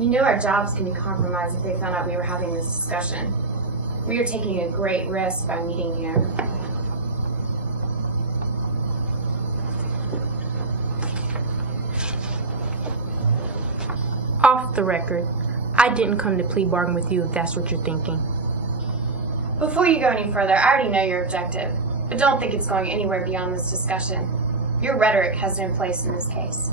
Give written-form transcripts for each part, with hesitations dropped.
You know our jobs can be compromised if they found out we were having this discussion. We are taking a great risk by meeting here. Off the record, I didn't come to plea bargain with you if that's what you're thinking. Before you go any further, I already know your objective, but don't think it's going anywhere beyond this discussion. Your rhetoric has no place in this case.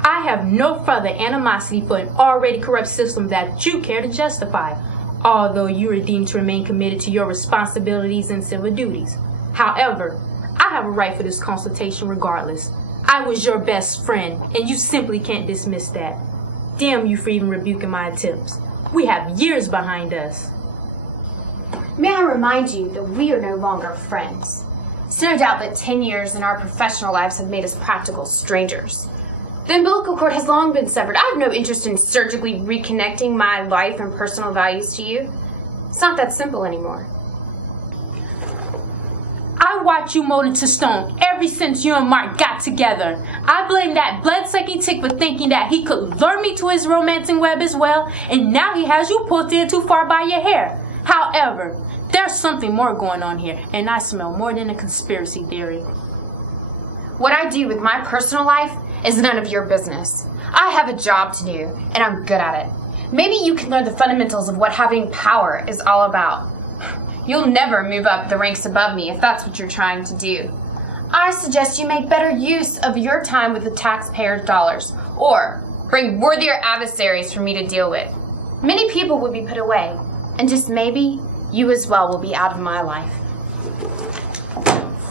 I have no further animosity for an already corrupt system that you care to justify, although you are deemed to remain committed to your responsibilities and civil duties. However, I have a right for this consultation regardless. I was your best friend, and you simply can't dismiss that. Damn you for even rebuking my attempts. We have years behind us. May I remind you that we are no longer friends. It's no doubt that 10 years in our professional lives have made us practical strangers. The umbilical cord has long been severed. I have no interest in surgically reconnecting my life and personal values to you. It's not that simple anymore. I watched you mold into stone ever since you and Mark got together. I blame that blood-sucking tick for thinking that he could lure me to his romancing web as well, and now he has you pulled in too far by your hair. However, there's something more going on here, and I smell more than a conspiracy theory. What I do with my personal life is none of your business. I have a job to do, and I'm good at it. Maybe you can learn the fundamentals of what having power is all about. You'll never move up the ranks above me if that's what you're trying to do. I suggest you make better use of your time with the taxpayers' dollars, or bring worthier adversaries for me to deal with. Many people will be put away, and just maybe, you as well will be out of my life.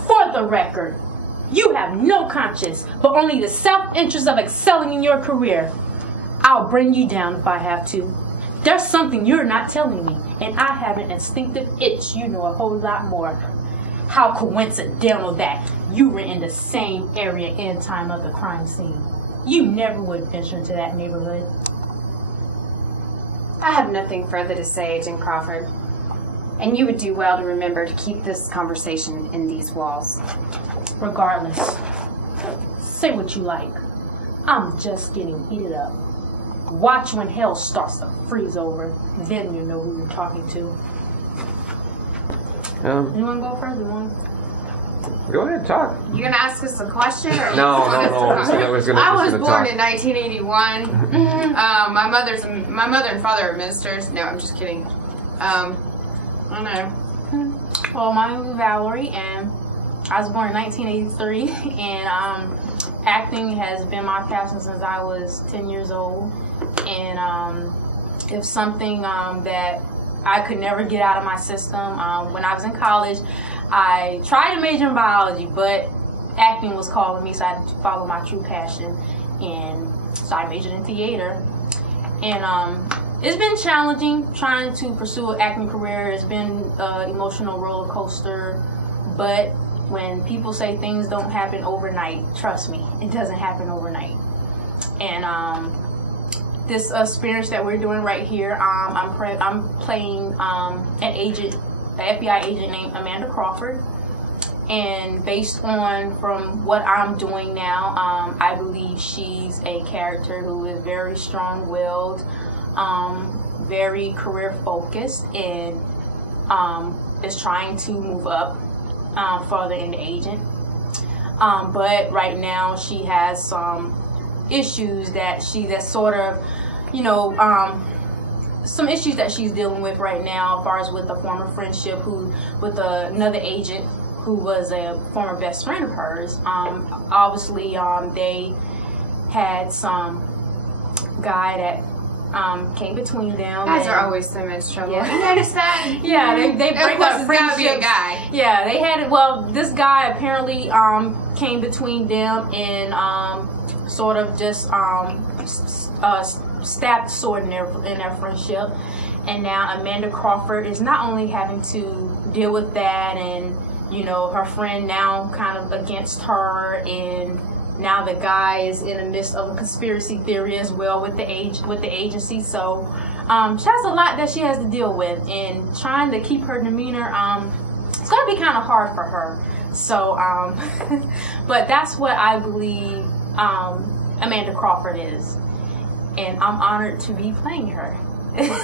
For the record, you have no conscience, but only the self-interest of excelling in your career. I'll bring you down if I have to. There's something you're not telling me, and I have an instinctive itch you know a whole lot more. How coincidental that you were in the same area and time of the crime scene. You never would venture into that neighborhood. I have nothing further to say, Agent Crawford. And you would do well to remember to keep this conversation in these walls. Regardless, say what you like. I'm just getting heated up. Watch when hell starts to freeze over. Then you know who you're talking to. You want to go first? Go ahead, talk. You gonna ask us a question? Or No. I was born in 1981. My mother and father are ministers. No, I'm just kidding. I don't know. Well, my name is Valerie, and I was born in 1983, and acting has been my passion since I was 10 years old. And it's something that I could never get out of my system. When I was in college, I tried to major in biology, but acting was calling me, so I had to follow my true passion. And so I majored in theater. And it's been challenging trying to pursue an acting career. It's been an emotional roller coaster. But when people say things don't happen overnight, trust me, it doesn't happen overnight. And this experience that we're doing right here, I'm playing an FBI agent named Amanda Crawford. And based on from what I'm doing now, I believe she's a character who is very strong-willed, very career-focused, and is trying to move up further in the agent. But right now she has some issues that's sort of, some issues that she's dealing with right now, as far as with a former friendship with another agent who was a former best friend of hers. Obviously, they had some guy that came between them. Guys are always so much trouble. Yeah. You notice that? Yeah, they break up friendships. Gotta be a guy. Yeah, they had. Well, this guy apparently came between them and sort of just stabbed the sword in their friendship. And now Amanda Crawford is not only having to deal with that, and her friend now kind of against her, and now the guy is in the midst of a conspiracy theory as well with the agency. So she has a lot that she has to deal with, and trying to keep her demeanor, it's going to be kind of hard for her. So, but that's what I believe Amanda Crawford is. and I'm honored to be playing her.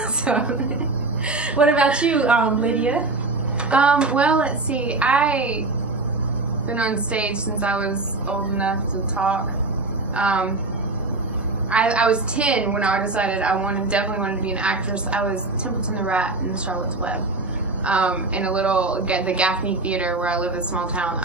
So, what about you, Lydia? Well, let's see. I've been on stage since I was old enough to talk. I was 10 when I decided I definitely wanted to be an actress. I was Templeton the Rat in Charlotte's Web, in the Gaffney Theater where I live in a small town.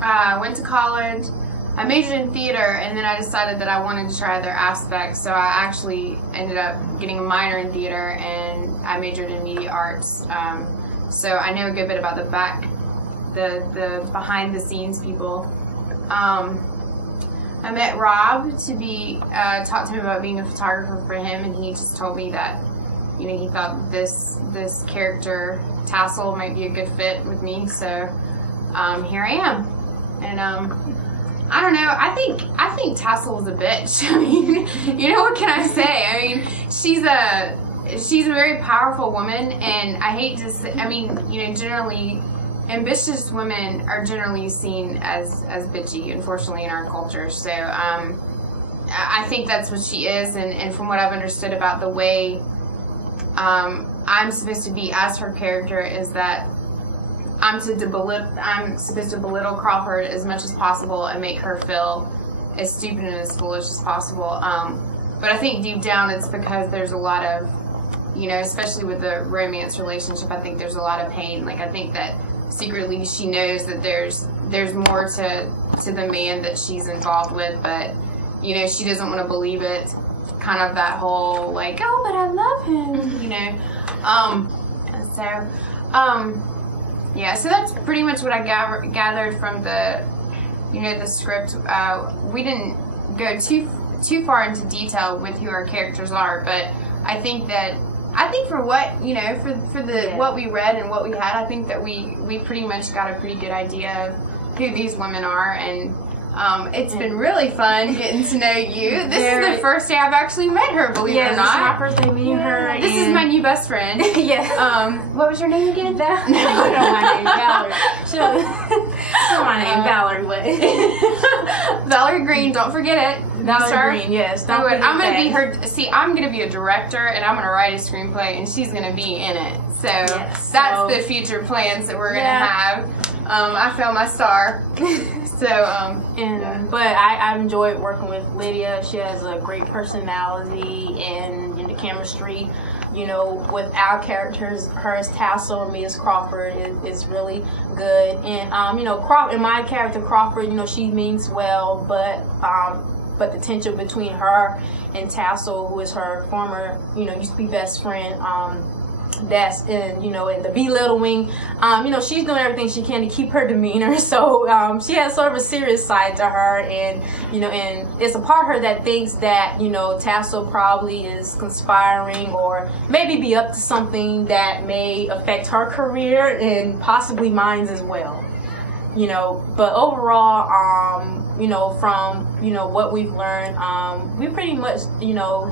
I went to college. I majored in theater, and then I decided that I wanted to try other aspects. So I actually ended up getting a minor in theater, and I majored in media arts. So I know a good bit about the behind the scenes people. I met Rob to talk to him about being a photographer for him, and he just told me that, he thought this character Tassel might be a good fit with me. So here I am, and I don't know. I think Tassel is a bitch. I mean, what can I say? I mean, she's a very powerful woman, and I hate to say, generally, ambitious women are generally seen as bitchy, unfortunately, in our culture. So I think that's what she is, and from what I've understood about the way I'm supposed to be as her character is that I'm supposed to belittle Crawford as much as possible and make her feel as stupid and as foolish as possible. But I think deep down it's because there's a lot of, especially with the romance relationship, I think there's a lot of pain. Like, I think that secretly she knows that there's more to the man that she's involved with, but she doesn't want to believe it. Kind of that whole like, oh, but I love him, yeah. So that's pretty much what I gathered from the script. We didn't go too far into detail with who our characters are, but I think for what what we read and what we had, I think that we pretty much got a pretty good idea of who these women are, and it's been really fun getting to know you. This is the first day I've actually met her, believe it or not. This is my first day meeting her. This is my new best friend. What was your name again? No, my name Valerie. My name Valerie, but Valerie Green. Don't forget it. Valerie Green, yes. I'm gonna be her. See, I'm gonna be a director, and I'm gonna write a screenplay, and she's gonna be in it. So that's the future plans that we're gonna have. I found my star. But I've enjoyed working with Lydia. She has a great personality and the chemistry, with our characters, her as Tassel and me as Crawford is really good. And in my character Crawford, she means well, but the tension between her and Tassel, who is her former, used to be best friend, that's in the belittling, she's doing everything she can to keep her demeanor, so she has sort of a serious side to her, and and it's a part of her that thinks that Tassel probably is conspiring or maybe be up to something that may affect her career and possibly mine as well. But overall, from what we've learned, we pretty much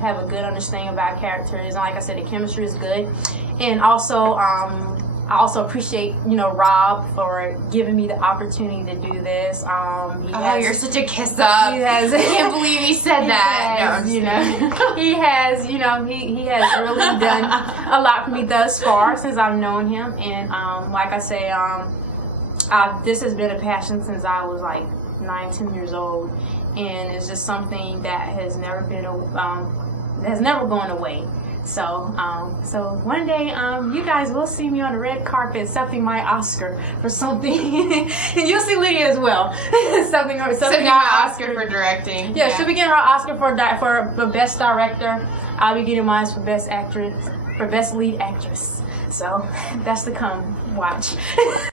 have a good understanding of our characters, and like I said, the chemistry is good. And also I also appreciate Rob for giving me the opportunity to do this. You're such a kiss up. I can't believe he said that. He has he has really done a lot for me thus far since I've known him, and like I say, this has been a passion since I was like 9-10 years old, and it's just something that has never gone away. So one day you guys will see me on the red carpet accepting my Oscar for something, and you'll see Lydia as well. something my Oscar for directing. Yeah, she'll be getting her Oscar for best director. I'll be getting mine for best actress, for best lead actress. So that's to come. Watch.